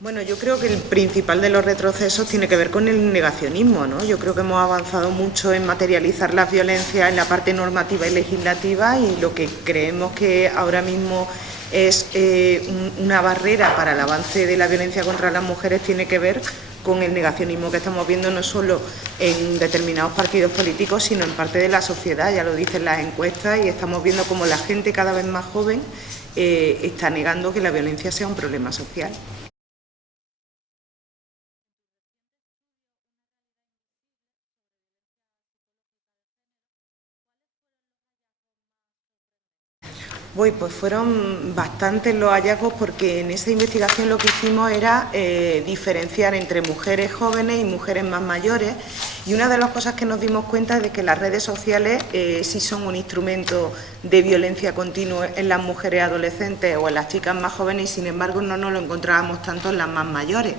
Bueno, yo creo que el principal de los retrocesos tiene que ver con el negacionismo, ¿no? Yo creo que hemos avanzado mucho en materializar las violencias en la parte normativa y legislativa, y lo que creemos que ahora mismo es una barrera para el avance de la violencia contra las mujeres tiene que ver con el negacionismo que estamos viendo no solo en determinados partidos políticos, sino en parte de la sociedad. Ya lo dicen las encuestas, y estamos viendo cómo la gente cada vez más joven está negando que la violencia sea un problema social. Pues fueron bastantes los hallazgos, porque en esa investigación lo que hicimos era diferenciar entre mujeres jóvenes y mujeres más mayores, y una de las cosas que nos dimos cuenta es de que las redes sociales sí son un instrumento de violencia continua en las mujeres adolescentes o en las chicas más jóvenes, y sin embargo no nos lo encontrábamos tanto en las más mayores.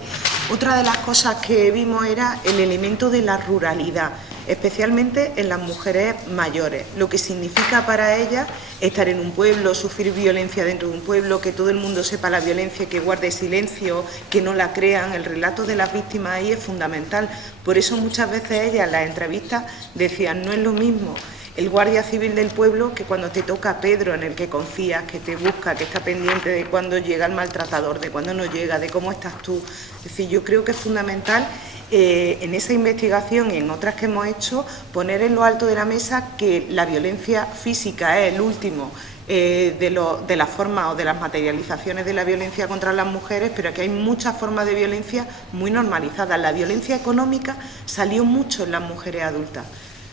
Otra de las cosas que vimos era el elemento de la ruralidad, especialmente en las mujeres mayores, lo que significa para ellas estar en un pueblo, sufrir violencia dentro de un pueblo, que todo el mundo sepa la violencia, que guarde silencio, que no la crean. El relato de las víctimas ahí es fundamental. Por eso muchas veces ellas en las entrevistas decían: no es lo mismo el guardia civil del pueblo que cuando te toca Pedro, en el que confías, que te busca, que está pendiente de cuándo llega el maltratador, de cuándo no llega, de cómo estás tú. Es decir, yo creo que es fundamental en esa investigación y en otras que hemos hecho poner en lo alto de la mesa que la violencia física es el último de las formas o de las materializaciones de la violencia contra las mujeres, pero que hay muchas formas de violencia muy normalizadas. La violencia económica salió mucho en las mujeres adultas,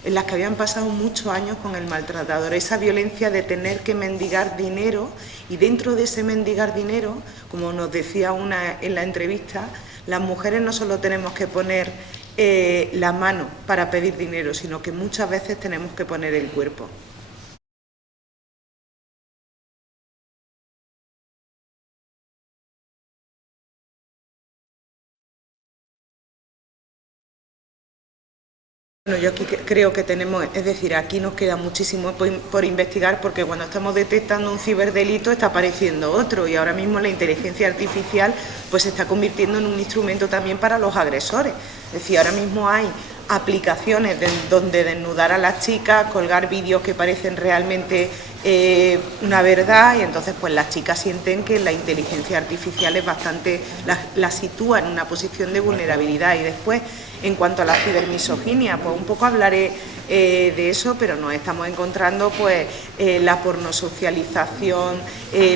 en las que habían pasado muchos años con el maltratador, esa violencia de tener que mendigar dinero, y dentro de ese mendigar dinero, como nos decía una en la entrevista, las mujeres no solo tenemos que poner la mano para pedir dinero, sino que muchas veces tenemos que poner el cuerpo. Bueno, yo aquí creo que tenemos, es decir, aquí nos queda muchísimo por investigar, porque cuando estamos detectando un ciberdelito está apareciendo otro, y ahora mismo la inteligencia artificial pues se está convirtiendo en un instrumento también para los agresores. Es decir, ahora mismo hay aplicaciones donde desnudar a las chicas, colgar vídeos que parecen realmente una verdad, y entonces pues las chicas sienten que la inteligencia artificial es bastante, la sitúa en una posición de vulnerabilidad. Y después, en cuanto a la cibermisoginia, pues un poco hablaré de eso, pero nos estamos encontrando pues la pornosocialización,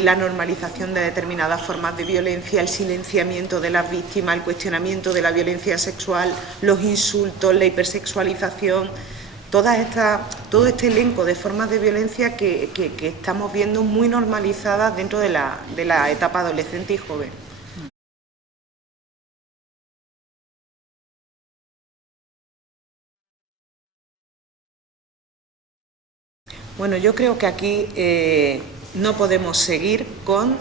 la normalización de determinadas formas de violencia, el silenciamiento de las víctimas, el cuestionamiento de la violencia sexual, los insultos, la hipersexualización, todo este elenco de formas de violencia que estamos viendo muy normalizadas dentro de la etapa adolescente y joven. Bueno, yo creo que aquí no podemos seguir con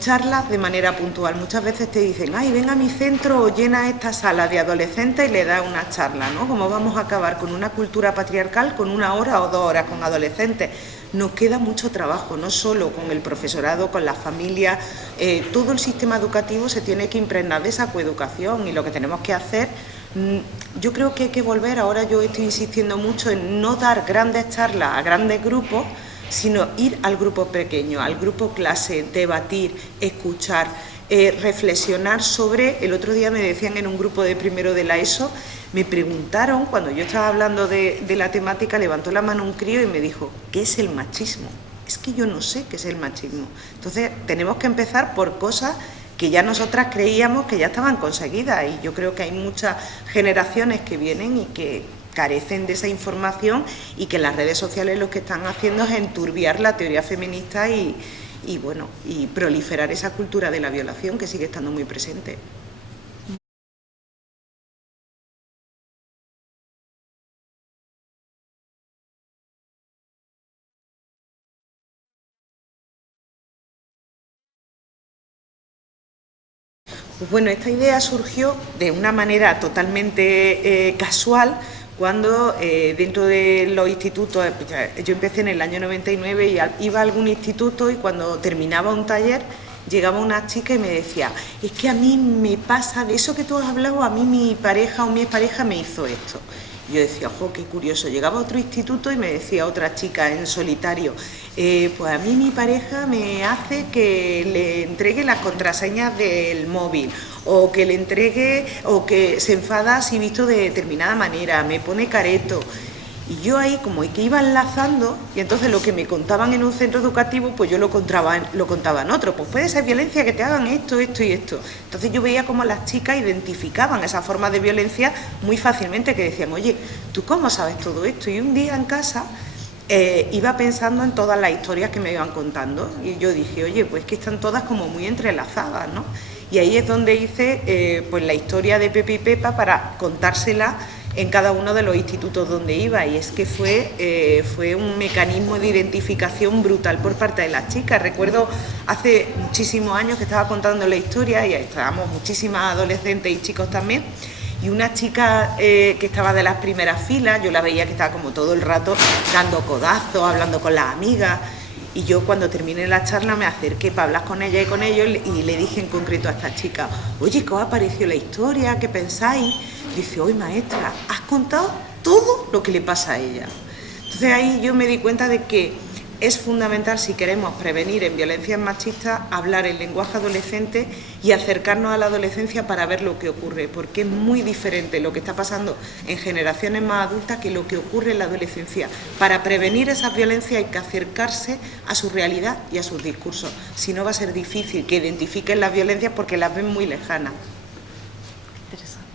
charlas de manera puntual. Muchas veces te dicen: ay, ven a mi centro o llena esta sala de adolescentes y le da una charla, ¿no? ¿Cómo vamos a acabar con una cultura patriarcal con 1 hora o 2 horas con adolescentes? Nos queda mucho trabajo, no solo con el profesorado, con las familias, todo el sistema educativo se tiene que impregnar de esa coeducación, y lo que tenemos que hacer, yo creo que hay que volver, ahora yo estoy insistiendo mucho en no dar grandes charlas a grandes grupos, sino ir al grupo pequeño, al grupo clase, debatir, escuchar, reflexionar sobre. El otro día me decían en un grupo de primero de la ESO, me preguntaron, cuando yo estaba hablando de la temática, levantó la mano un crío y me dijo: ¿qué es el machismo? Es que yo no sé qué es el machismo. Entonces tenemos que empezar por cosas que ya nosotras creíamos que ya estaban conseguidas, y yo creo que hay muchas generaciones que vienen y que carecen de esa información, y que las redes sociales lo que están haciendo es enturbiar la teoría feminista y proliferar esa cultura de la violación que sigue estando muy presente. Pues bueno, esta idea surgió de una manera totalmente casual, cuando dentro de los institutos, yo empecé en el año 99 y iba a algún instituto, y cuando terminaba un taller llegaba una chica y me decía, es que a mí me pasa, de eso que tú has hablado, a mí mi pareja o mi expareja me hizo esto. Yo decía, ojo, qué curioso. Llegaba a otro instituto y me decía otra chica en solitario, pues a mí mi pareja me hace que le entregue las contraseñas del móvil, o que le entregue, o que se enfada si visto de determinada manera, me pone careto. Y yo ahí como que iba enlazando, y entonces lo que me contaban en un centro educativo, pues yo lo contaba en otro. Pues puede ser violencia que te hagan esto, esto y esto. Entonces yo veía como las chicas identificaban esas formas de violencia muy fácilmente, que decían, oye, ¿tú cómo sabes todo esto? Y un día en casa iba pensando en todas las historias que me iban contando, y yo dije, oye, pues que están todas como muy entrelazadas, ¿no? Y ahí es donde hice pues la historia de Pepe y Pepa para contársela en cada uno de los institutos donde iba, y es que fue un mecanismo de identificación brutal por parte de las chicas. Recuerdo hace muchísimos años que estaba contando la historia y estábamos muchísimas adolescentes y chicos también, y una chica que estaba de las primeras filas, yo la veía que estaba como todo el rato dando codazos, hablando con las amigas, y yo cuando terminé la charla me acerqué para hablar con ella y con ellos y le dije en concreto a esta chica, oye, ¿qué os ha parecido la historia? ¿Qué pensáis? Dice, oye, maestra, has contado todo lo que le pasa a ella. Entonces ahí yo me di cuenta de que es fundamental, si queremos prevenir en violencias machistas, hablar el lenguaje adolescente y acercarnos a la adolescencia para ver lo que ocurre, porque es muy diferente lo que está pasando en generaciones más adultas que lo que ocurre en la adolescencia. Para prevenir esas violencias hay que acercarse a su realidad y a sus discursos, si no va a ser difícil que identifiquen las violencias porque las ven muy lejanas. Interesante.